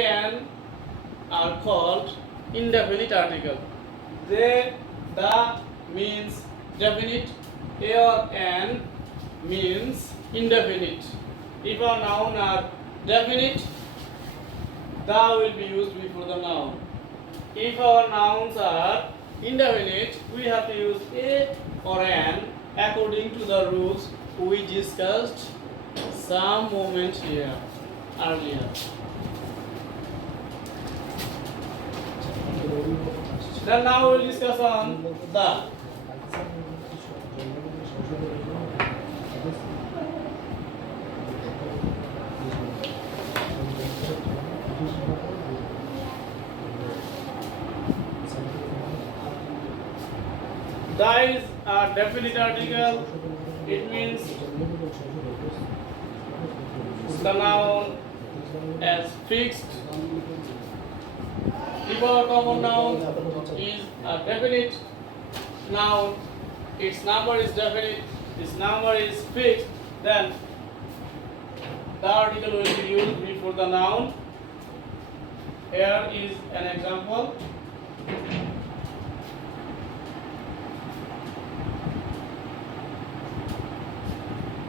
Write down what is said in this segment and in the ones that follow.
Can are called indefinite article. They, the means definite, a or an means indefinite. If our noun are definite, the will be used before the noun. If our nouns are indefinite, we have to use a or an according to the rules we discussed some moment here earlier. Then now we will discuss on the. The is a definite article. It means the noun as fixed. If our common noun is a definite noun, its number is definite, its number is fixed, then the article will be used before the noun. Here is an example.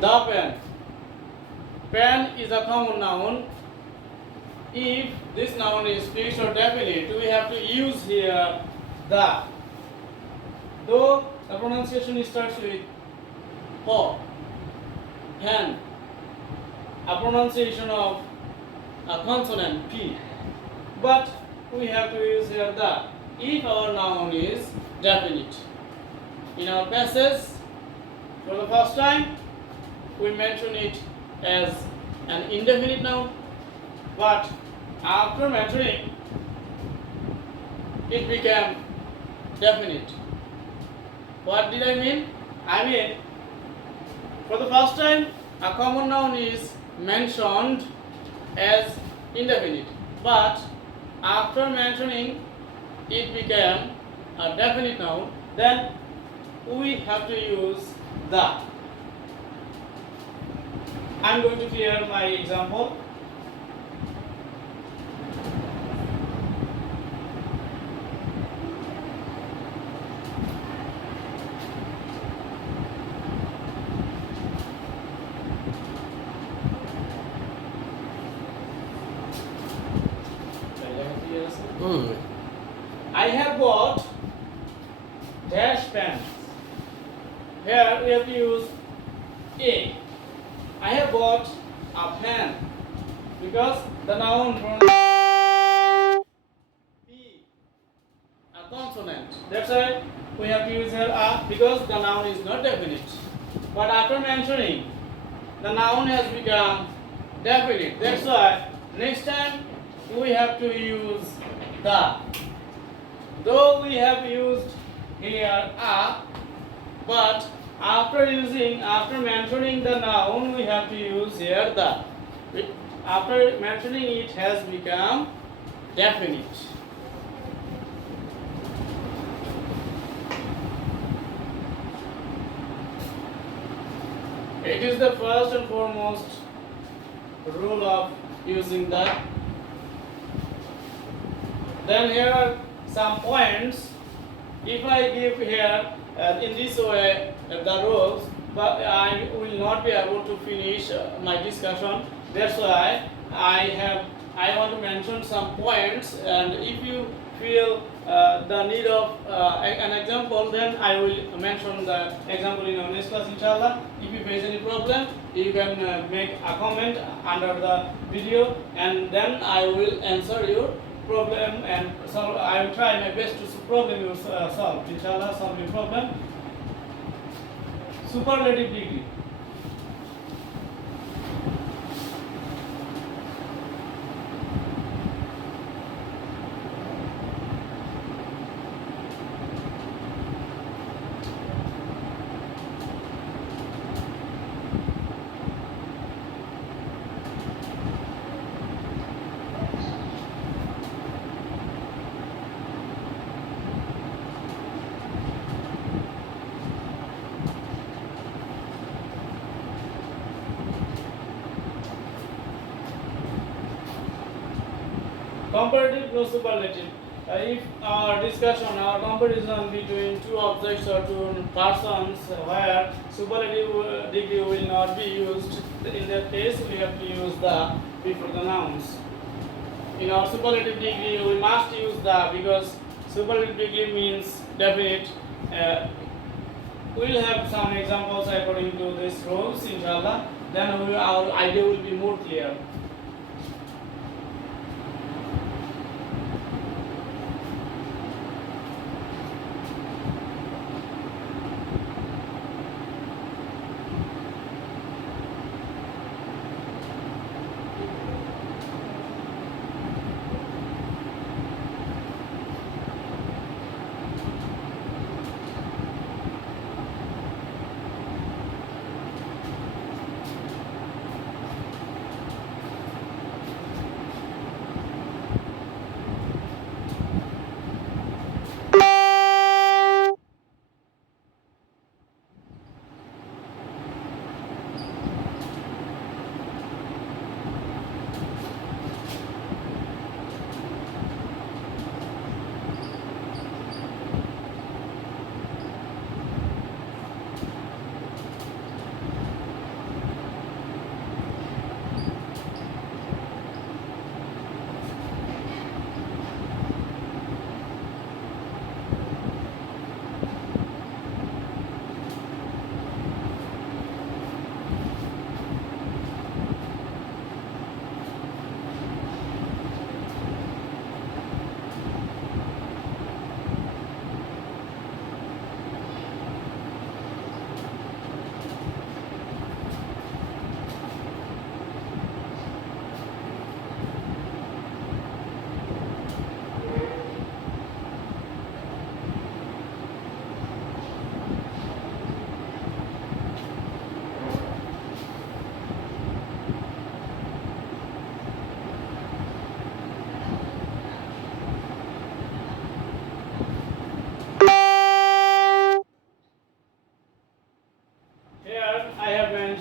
The pen. Pen is a common noun. If this noun is fixed or definite, we have to use here the. Though the pronunciation starts with ho, pen, a pronunciation of a consonant p, but we have to use here the if our noun is definite. In our passage, for the first time, we mention it as an indefinite noun, but after mentioning it became definite. What did I mean? I mean, for the first time, a common noun is mentioned as indefinite, but after mentioning it became a definite noun, then we have to use the. I'm going to clear my example. I have bought dash pens. Here we have to use a. I have bought a pen because the noun pronouns P, a consonant. That's why we have to use here a because the noun is not definite. But after mentioning, the noun has become definite. That's why next time we have to use the. Though we have used here a, but after mentioning the noun, we have to use here the. After mentioning it has become definite. It is the first and foremost rule of using the. Then here are some points. If I give here in this way the rules, but I will not be able to finish my discussion. That's why I want to mention some points, and if you feel the need of an example, then I will mention the example in our next class, inshallah. If you face any problem, you can make a comment under the video, and then I will answer your problem and solve. I will try my best to problem you solve. Inshallah, solve your problem. Superlative degree. Comparative, no superlative. If our discussion, our comparison between two objects or two persons where superlative degree will not be used, in that case we have to use the before the nouns. In our superlative degree we must use the, because superlative degree means definite. We will have some examples according to this rules, inshallah. Then our idea will be more clear.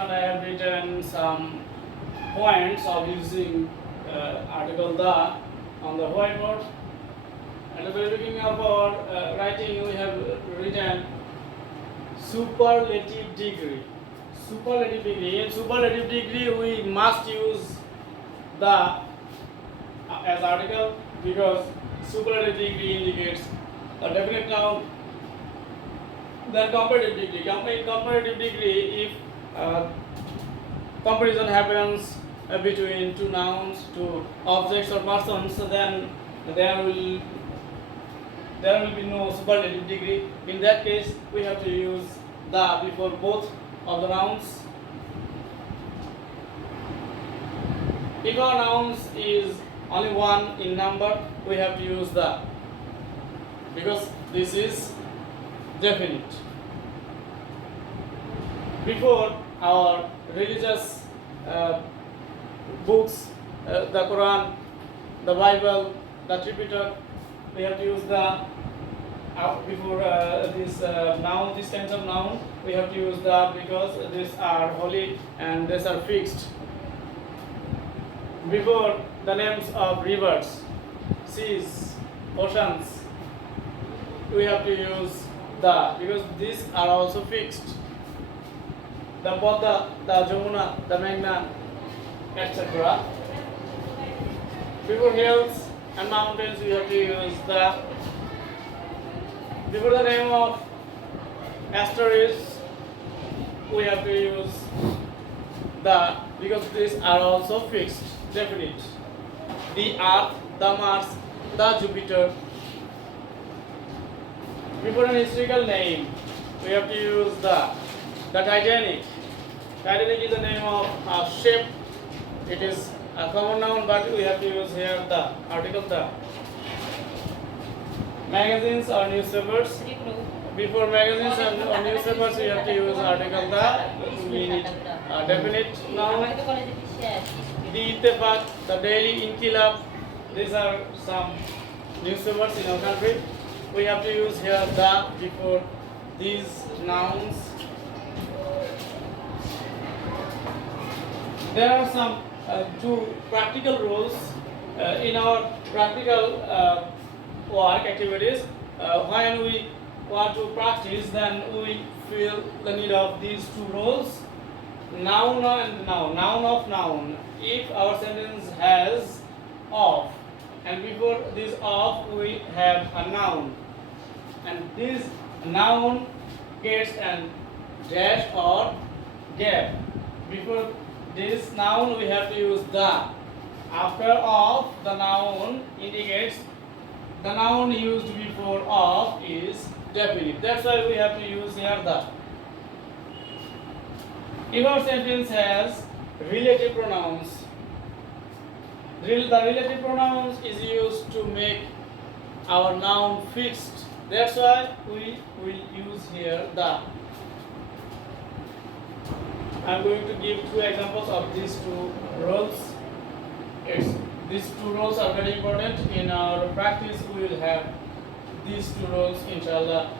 I have written some points of using article the on the whiteboard. At the very beginning of our writing, we have written superlative degree. Superlative degree. In superlative degree, we must use the as article, because superlative degree indicates a definite noun. Then comparative degree. In comparative degree, if comparison happens between two nouns, two objects or persons, then there will be no superlative degree. In that case, we have to use the before both of the nouns. If our nouns is only one in number, we have to use the, because this is definite. Before our religious books, the Quran, the Bible, the Tripitaka, we have to use the before this noun, these kinds of noun, we have to use the, because these are holy and these are fixed. Before the names of rivers, seas, oceans, we have to use the, because these are also fixed. The Bodha, the Jamuna, the Meghna, etc. Before hills and mountains, we have to use the. Before the name of asteroids, we have to use the, because these are also fixed, definite. The Earth, the Mars, the Jupiter. Before an historical name, we have to use the Titanic. Titanic is the name of a ship. It is a common noun, but we have to use here the article the. Magazines or newspapers. Before magazines or newspapers, we have to use article the, mean it definite noun. The Ittifaq, the Daily Inkilab. These are some newspapers in our country. We have to use here the before these nouns. There are some two practical rules in our practical work activities, when we want to practice, then we feel the need of these two rules: noun and noun. Noun of noun. If our sentence has of, and before this of we have a noun, and this noun gets an dash or gap. Before this noun we have to use the. After of, the noun indicates the noun used before of is definite. That's why we have to use here the. If our sentence has relative pronouns, the relative pronouns is used to make our noun fixed. That's why we will use here the. I'm going to give two examples of these two rules. These two rules are very important. In our practice, we will have these two rules, inshallah.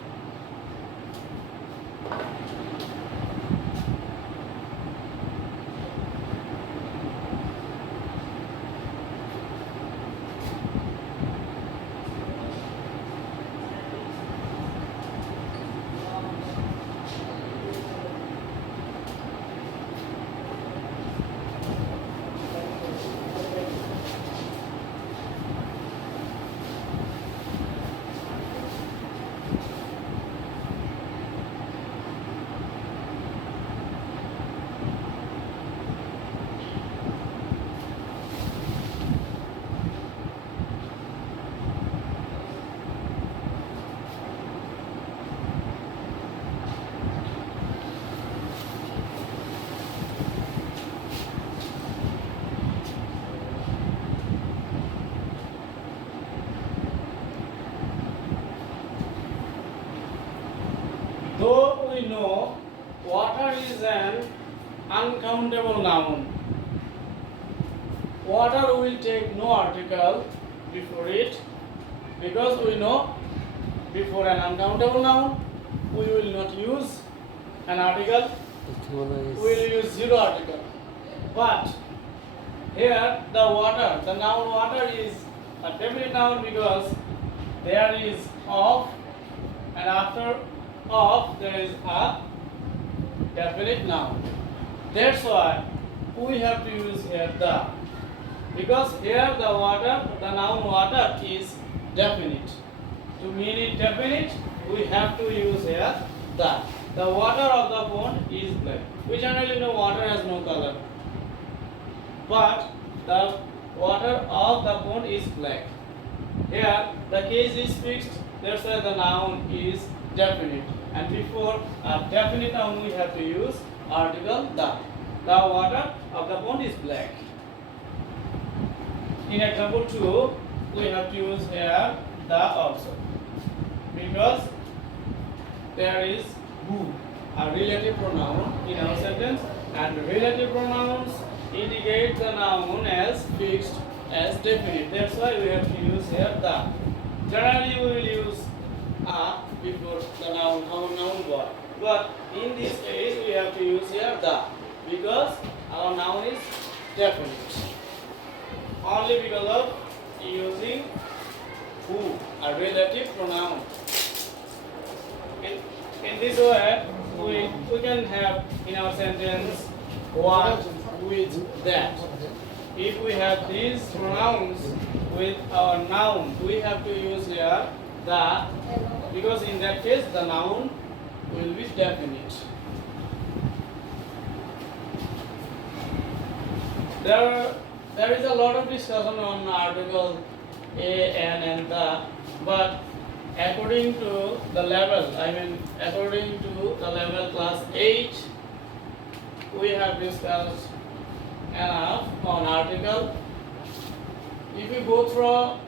Though we know water is an uncountable noun, water will take no article before it, because we know before an uncountable noun we will not use an article, we will use zero article. But here the water, the noun water is a definite noun because there is of, and after of there is a definite noun. That's why we have to use here the, because here the water, the noun water is definite. To mean it definite, we have to use here the. The water of the pond is black. We generally know water has no color, but the water of the pond is black. Here the case is fixed, that's why the noun is definite. And before a definite noun we have to use article the. The water of the pond is black. In example 2, we have to use here the also, because there is who, a relative pronoun in our sentence, and relative pronouns indicate the noun as fixed, as definite. That's why we have to use here the. Generally we will use a before the noun, our noun word. But in this case we have to use here the, because our noun is definite. Only because of using who, a relative pronoun. In this way, we can have in our sentence what with that. If we have these pronouns with our noun, we have to use here the, because in that case the noun will be definite. There is a lot of discussion on article a, an, and the, but according to the level, according to the level class 8, we have discussed enough on article. If you go through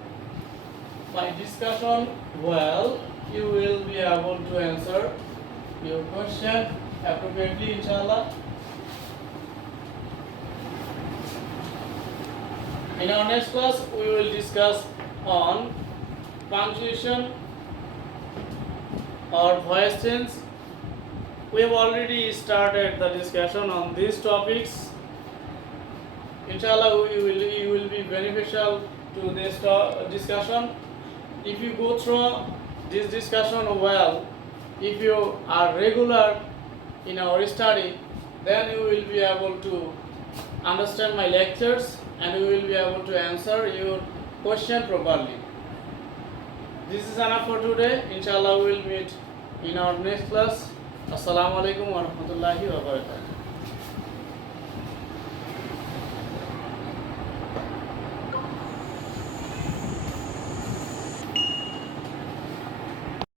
my discussion well, you will be able to answer your question appropriately, inshallah. In our next class, we will discuss on punctuation or voice change. We have already started the discussion on these topics. Inshallah, you will be beneficial to this discussion. If you go through this discussion well, if you are regular in our study, then you will be able to understand my lectures and you will be able to answer your question properly. This is enough for today. Inshallah, we will meet in our next class. Assalamu alaikum wa rahmatullahi wa barakatuh.